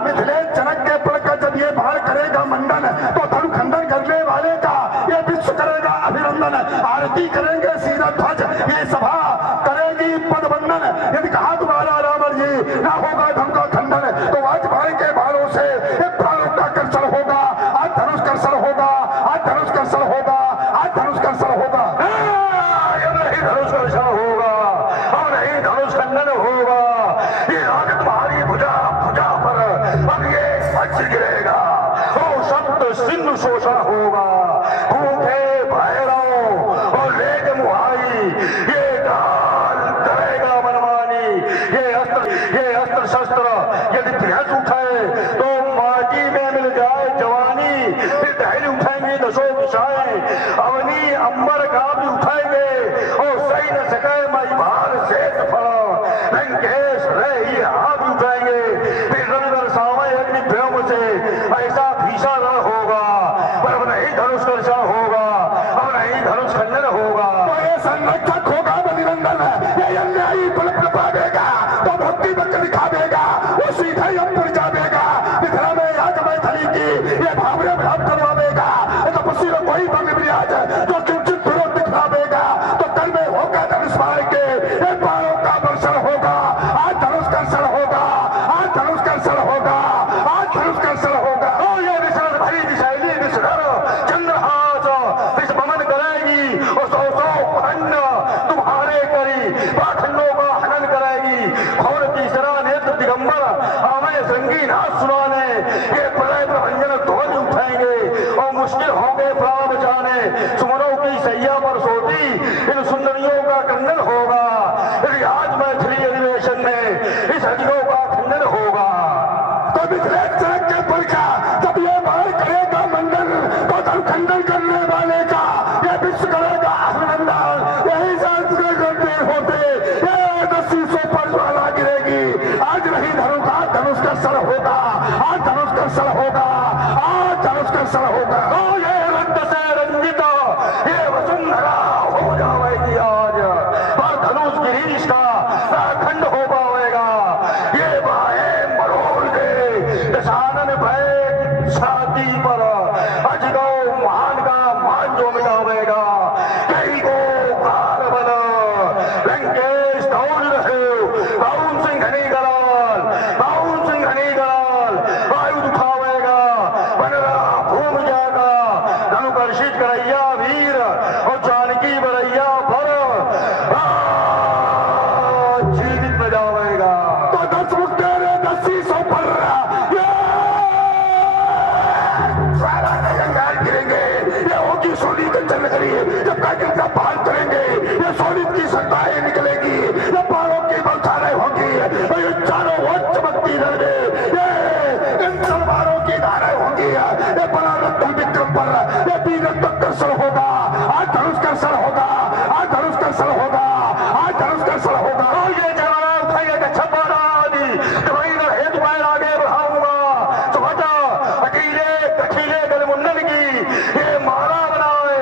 मिथिलेश जनक के पड़ का जब ये बाढ़ करेगा मंडन, तो धनु खंडन करने वाले का ये विश्व करेगा अभिनंदन। आरती करेंगे सीधा ध्वज, ये सभा करेगी पदबंधन। यदि कहा तुम्हारा रावण जी ना होगा धन का खंडन, तो आज बाढ़ के बालों से प्राणों का कर्षण होगा। आज धनुष कर्षण होगा, आज धनुष कर्षण होगा, आज धनुष कर्षण होगा। धनुष कर्षण होगा, अब नहीं धनुष खंडन होगा। ये आग तुम्हारी भुजा भुजा पर अब ये वज्र गिरेगा, ओ शब्द सिंधु शोषण होगा। भूखे भैरव और लेग मुहाई ये काल करेगा यदि इतिहास उठाए तो माटी में मिल जाए जवानी, फिर दहली उठाएंगे दसों दिशाएं, अवनी अंबर का भी उठाएंगे और सही न सके मई भार से फड़ा, लंकेश रही आप भी उठाएंगे, फिर रंग सावे अग्नि प्रेम से ऐसा भीषण रण होगा, पर अब नहीं धनुष कर्षण होगा, अब नहीं धनुष खंडन होगा। तो ये संरक्षक होगा बलिनंदन, ये अन्यायी बल प्रभावेगा तो भक्ति वक्त दिखावेगा, वो सीधा ही अंतर जावेगा, मिथिला में याद मैथिली की ये भावरे भाव करवावेगा, तपस्वी को कोई बल ब्याज जो किंचित विरोध दिखावेगा, तो कल में होगा धनुष मार के ये बाणों का वर्षण होगा, आज धनुष कर्षण होगा, आज धनुष कर्षण होगा, आज धनुष कर्षण होगा। ओ ये विश्व भरी दिशैली विश्वर चंद्रहास विष पवन करेगी और सौ सौ खंड तुम्हारे करी पाखंडों का हनन करेगी, घोर की सरा नेत्र दिगंबर हमें संगी नाथ सुनाने, ये प्रलय प्रभंजन ध्वनि उठाएंगे और मुश्किल होंगे प्राण बचाने, सुमनों की सैया पर सोती इन सुंदरियों का खंडन होगा, यदि आज मैथिली अधिवेशन में इस अजगों का खंडन होगा। तो मिथिलेश सड़क के पर का जब ये बाहर करेगा मंडन, तो धन खंडन करने वाले का ये विश्व करेगा अभिनंदन, यही संस्कृत करते होते ये 1000 पर ज्वाला गिरेगी, आज नहीं धनुष का सर होगा, आज धनुष का सर होगा, आज धनुष का सर होगा। तो ये रक्त से रंजित ये वसुंधरा हो जाएगी आज, पर धनुष गिरीश का खंड हो पाएगा, ये बाहें मरोड़ दे दशानन भय छाती पर, अजगौ महान का मान जो मिटावेगा, कई को काल बल लंकेश दौड़ रहे राउन सिंह घनी गलाल, राउन सिंह घनी गलाल आयुध उठावेगा, बनरा भूम जाएगा, धनुकर्षित करैया वीर और जानकी बरैया पर जीवित में जावेगा। तो 10 मुख तेरे 1000 पर ये ज्वाला के अंगार गिरेंगे, ये होगी सोनी कंचन नगरी, जब काटिल का पाल करेंगे ये सोनित की संताएं निकलेगी, ये बालों की बलसारें होंगी, ये चारों ओर चमकती रहेंगे, ये इन तलवारों की धारें होंगी, ये बड़ा रत्न विक्रम पर ये वीर कर्षण होगा, आज धनुष कर्षण होगा, आज धनुष कर्षण होगा, आज धनुष कर्षण होगा। और ये जवाब उठाइए कि छप्पा आदि तुम्हारी हेतु मैं आगे बढ़ाऊंगा, समझा अकेले कठिले गलमुंडन की ये माला बनाए,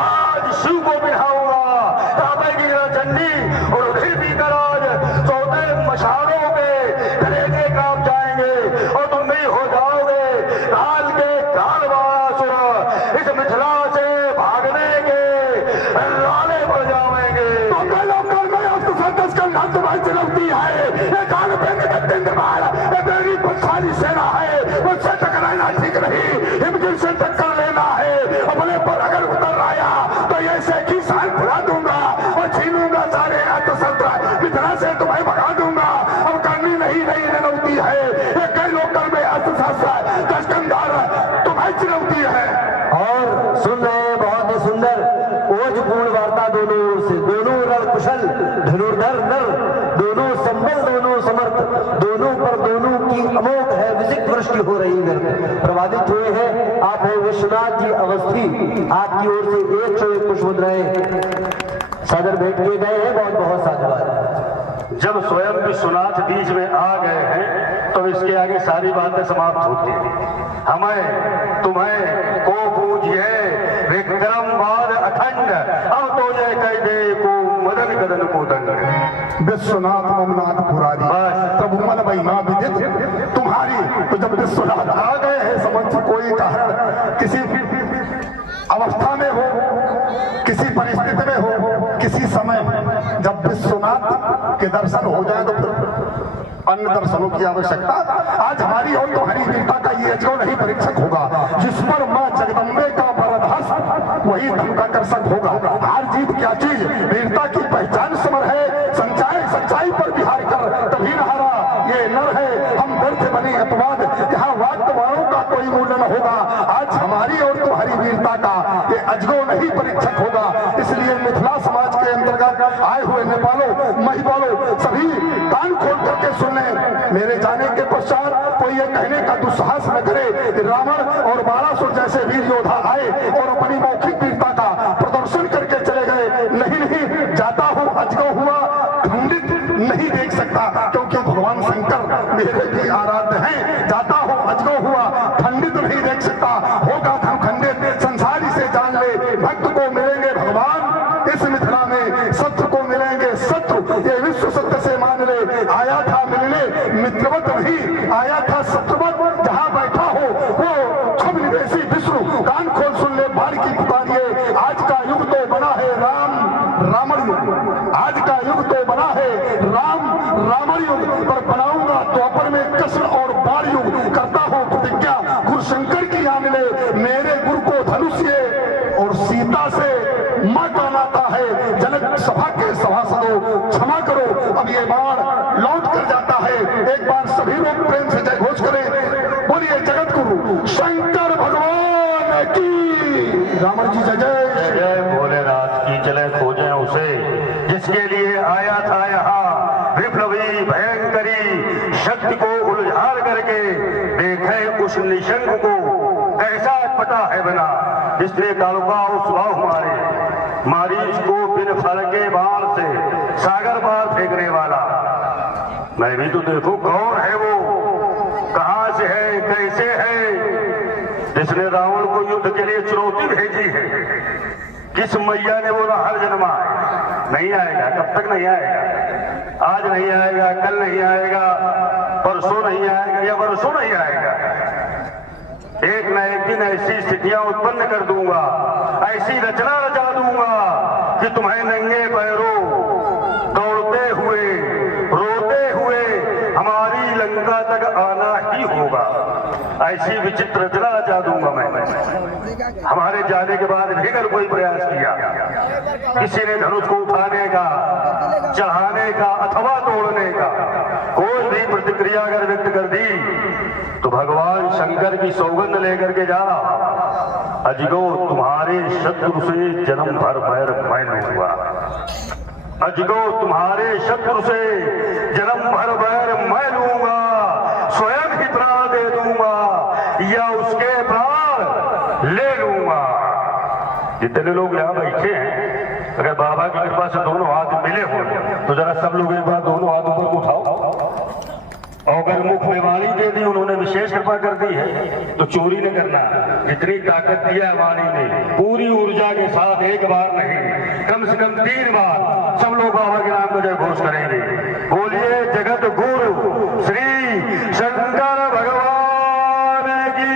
आज शिव को बिठाऊंगा, तापेगी चंडी और उधर भी कराज सौते मशालों पे कलेजे काम जाएंगे और तुम भी हो जाओगे काल के कालवासुर, इस मिथिला से भागने के लाले पड़ जाएंगे। तो लोकल में अब तो संतोष का नाम तुम्हारी चलती है, ये कान पे निकल ये मेरी बलशाली सेना है, उससे टकराना ठीक नहीं, हिमगिर से टक्कर लेना है, अपने पर अगर उतर आया तो ये से की शान फुला दूंगा और छीनूंगा सारे शस्त्र, मिथिला से तुम्हें भगा दूंगा, अब करनी नहीं नौती है, ये कई लोकल में अस्त्र शस्त्र दशकंधार तुम्हें चुनौती है। और सुन रहे हैं बहुत ही सुंदर ओजपूर्ण वार्ता दोनों ओर से, दोनों रण कुशल धनुर्धर नर, दोनों संबल दोनों समर्थ, दोनों पर दोनों की अमोघ है विजित वृष्टि हो रही है। प्रभावित हुए हैं आप है विश्वनाथ जी अवस्थी, आपकी ओर से 101 पुष्प मुद्राएं सादर भेंट किए गए हैं, बहुत बहुत साधुवाद। जब स्वयं विश्वनाथ बीच में आ गए हैं तो इसके आगे सारी बातें समाप्त होती हैं। हमें तुम्हें को पूजिए विक्रमवाद अखंड, अब तो ये कह दे को मदन गदन को दंड। विश्वनाथ ममनाथ पुरारी प्रभु मन महिमा विदित तुम्हारी, तो जब विश्वनाथ आ गए हैं समझ कोई कारण किसी अवस्था में हो, किसी परिस्थिति में हो, किसी समय जब विश्वनाथ के दर्शन हो जाए तो फिर अन्य दर्शनों की आवश्यकता। आज हमारी और तुम्हारी वीरता का ये अजगौ नहीं परीक्षक होगा, जिस पर मां जगदम्बे का बरदास वही धन का कर्षक होगा। हार जीत क्या चीज, वीरता की पहचान समर है, सच्चाई पर विहार कर तभी हारा ये नर है। हम व्यर्थ बने अपवाद, जहाँ वाद वालों का कोई मूल्य न होगा। आज हमारी और तुम्हारी वीरता का ये अजगौ नहीं परीक्षक होगा। इसलिए मिथिला समाज के अंतर्गत आए हुए नेपालों, महिपालों सभी कान खोल करके सुन लें। मेरे जाने के पश्चात कोई ये कहने का दुस्साहस न करे कि रावण और बाणासुर जैसे वीर योद्धा आए और अपनी मौखिक वीरता का प्रदर्शन करके चले गए। नहीं, जाता हूँ अजगौ हुआ खंडित नहीं देख सकता, क्योंकि भगवान शंकर मेरे भी आराध्य हैं। जाता हूँ अजगौ हुआ खंडित नहीं देख सकता, होगा धन खंडित संसारी से जान ले। भक्त को मिलेंगे भगवान इस मिथिला में, शत्रु को मिलेंगे शत्रु, ये विश्व सत्य से मान ले। आया था मिलने मित्रवत नहीं, आया था शत्रुवत, जहाँ बैठा हो वो क्षुभ निवेशी विष्णु। कान खोल सुन ले बार की पुकारिए। आज का युग तो बना है रावण युग, आज का युग तो बना है रावण युग, पर बनाऊंगा द्वापर में कृष्ण और बाण युग। करता हूं प्रतिज्ञा गुरु शंकर की आ मिले, मेरे गुरु को धनुष्य और सीता से मां का नाता है। जनक सभा के सभासदों क्षमा करो, अब ये बाण लौट कर जाता है। एक बार सभी लोग प्रेम से जय घोष करें, बोलिए जगत गुरु शंकर भगवान की। रामन जी जय जय। जय भोलेनाथ की। चले खोजें उसे जिसके लिए आया था यहाँ विप्लवी भयंकरी शक्ति को उलझार करके। देखें उस निशंक को कैसा पता है बना, इसलिए कालुका स्वभाव हमारे मारीच को बिन फल के बाण से सागर पार फेंकने वाला। मैं भी तो देखूं कौन है वो, कहां से है, कैसे है, जिसने रावण को युद्ध के लिए चुनौती भेजी है। किस मैया ने वो हर जन्मा है। नहीं आएगा, कब तक नहीं आएगा? आज नहीं आएगा, कल नहीं आएगा, परसों नहीं आएगा या वर्षों नहीं आएगा। एक न एक दिन ऐसी स्थितियां उत्पन्न कर दूंगा, ऐसी रचना रचा दूंगा कि तुम्हें नंगे पैरों दौड़ते हुए रोते हुए हमारी लंका तक आना ही होगा। ऐसी विचित्र रचना रचा दूंगा मैं। हमारे जाने के बाद भी अगर कोई प्रयास किया, किसी ने धनुष को उठाने का, चढ़ाने का अथवा तोड़ने का कोई भी प्रतिक्रिया अगर व्यक्त कर दी, तो भगवान शंकर की सौगंध लेकर के जा, अजगो तुम्हारे शत्रु से जन्म भर पैर मैं लूंगा। अजगो तुम्हारे शत्रु से जन्म भर बैर मैं लूंगा, स्वयं ही प्राण दे दूंगा या उसके प्राण ले लूंगा। जितने लोग यहाँ बैठे हैं, अगर बाबा की कृपा से दोनों हाथ मिले हो तो जरा सब लोग एक बार दोनों हाथ ऊपर उठाओ। और अगर मुख में वाणी दे दी, उन्होंने विशेष कृपा कर दी है, तो चोरी न करना। जितनी ताकत दिया है वाणी में, पूरी ऊर्जा के साथ एक बार नहीं, कम से कम 3 बार सब लोग बाबा के नाम को जय घोष करेंगे। बोलिए जगत गुरु श्री शंकर भगवान की,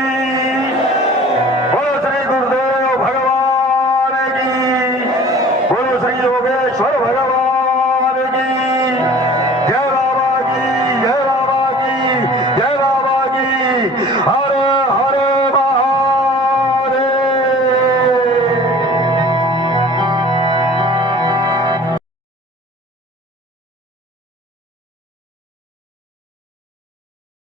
बोलो श्री गुरुदेव भगवान की, बोलो श्री योगेश्वर भगवान की। जय बाबा की, जय बाबा की, जय बाबा की। हरे